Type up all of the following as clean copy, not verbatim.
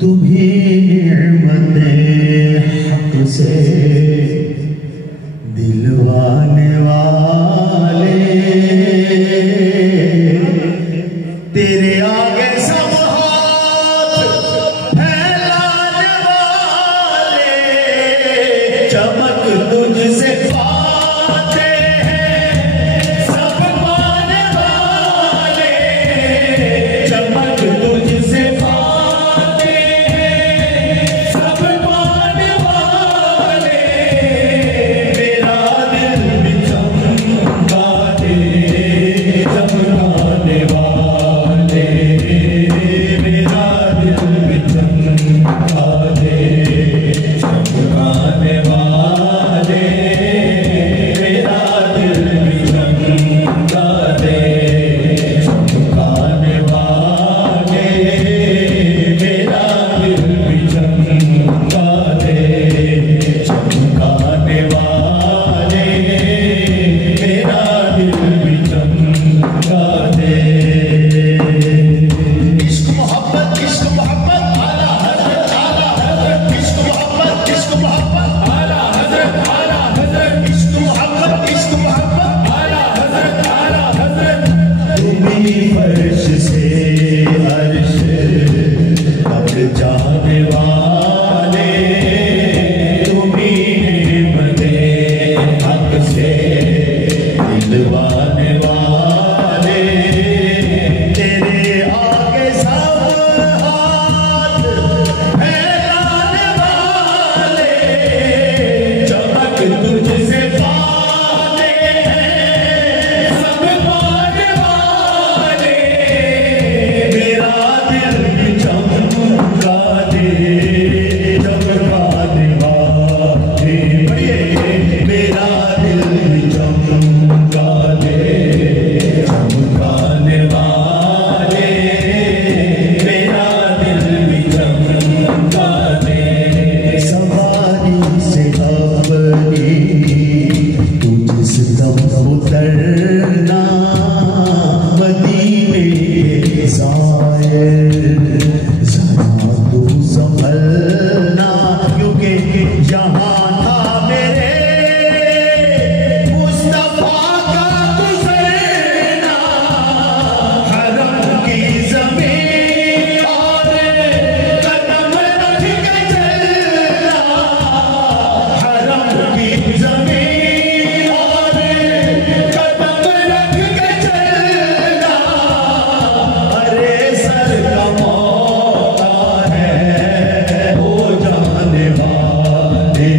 तुम्ही निअमते हक से दिलवाने वाले तेरे आगे सब हाथ फैलाने वाले चमक तुझसे पाते हैं सब पाने वाले चमक तुझसे पाते हैं सब पाने वाले मेरा दिल भी चमका दे चमकाने वाले मेरा दिल भी चमका दे चमकाने वाले मेरा दिल भी चमका दे चमकाने वाले मेरा दिल भी चमका दे चमकाने वाले मेरा दिल भी चमका दे। इश्क मोहब्बत आला हज़रत इश्क मोहब्बत आला हज़रत इश्क मोहब्बत आला हज़रत तुम्ही फर्श से अर्श तक जाने वाले तुम्ही निअमते हक से दिलवाने वाले तेरे आगे सब हाथ फैलाने वाले चमक तुझसे पाते हैं सब पाने वाले मेरा दिल भी चमका दे चमकाने वाले मेरा दिल भी चमका दे चमकाने वाले मेरा दिल भी चमका दे। सवारी से अपनी तू जिस दम उतरना मदीने के ज़ाहिर ज़रा तू संभलना क्योंकि यहाँ था मेरे मुस्तफा का गुज़रना हरम की ज़मीन और कदम रख के चलना हरम की ज़मीन और कदम रख के चलना अरे सर का मौका है हो जाने वाले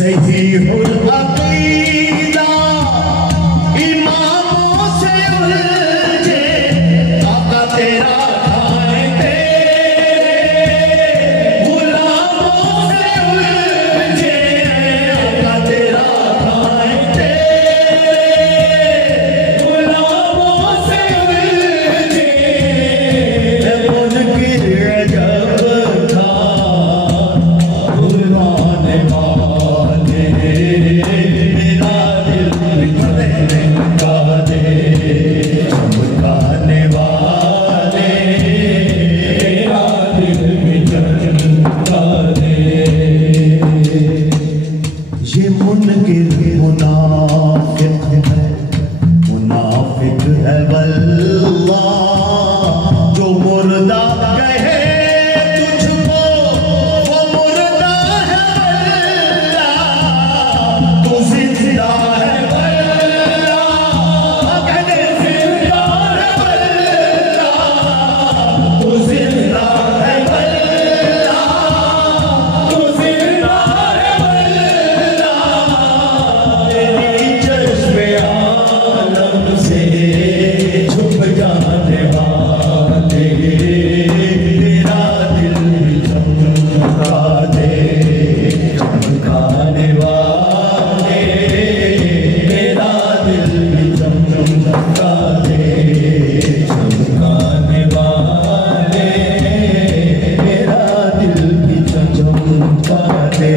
सहीहुल अक़ीदा इमामों से उलझे आका तेरा खाए तेरे गुलामों से उलझे आका तेरा खाए तेरे गुलामों से उलझे मुनकिर अजब था बुलवाने वाले मेरा दिल चमका दे चमकाने वाले मेरा दिल चमका दे। ये मुनकिर मुनाफिक है वल्लाह जो मुर्दा कहे तुझको वो मुर्दा है वल्लाह तू जिंदा है वल्लाह कहने जिंदा है वल्लाह तू जिंदा है वल्लाह तू जिंदा है वल्लाह तेरी चश्मे आलम से छुप जाने वाले मेरा दिल चमका दे चमकाने वाले मेरा दिल चमका दे चमकाने वाले मेरा दिल चमका दे।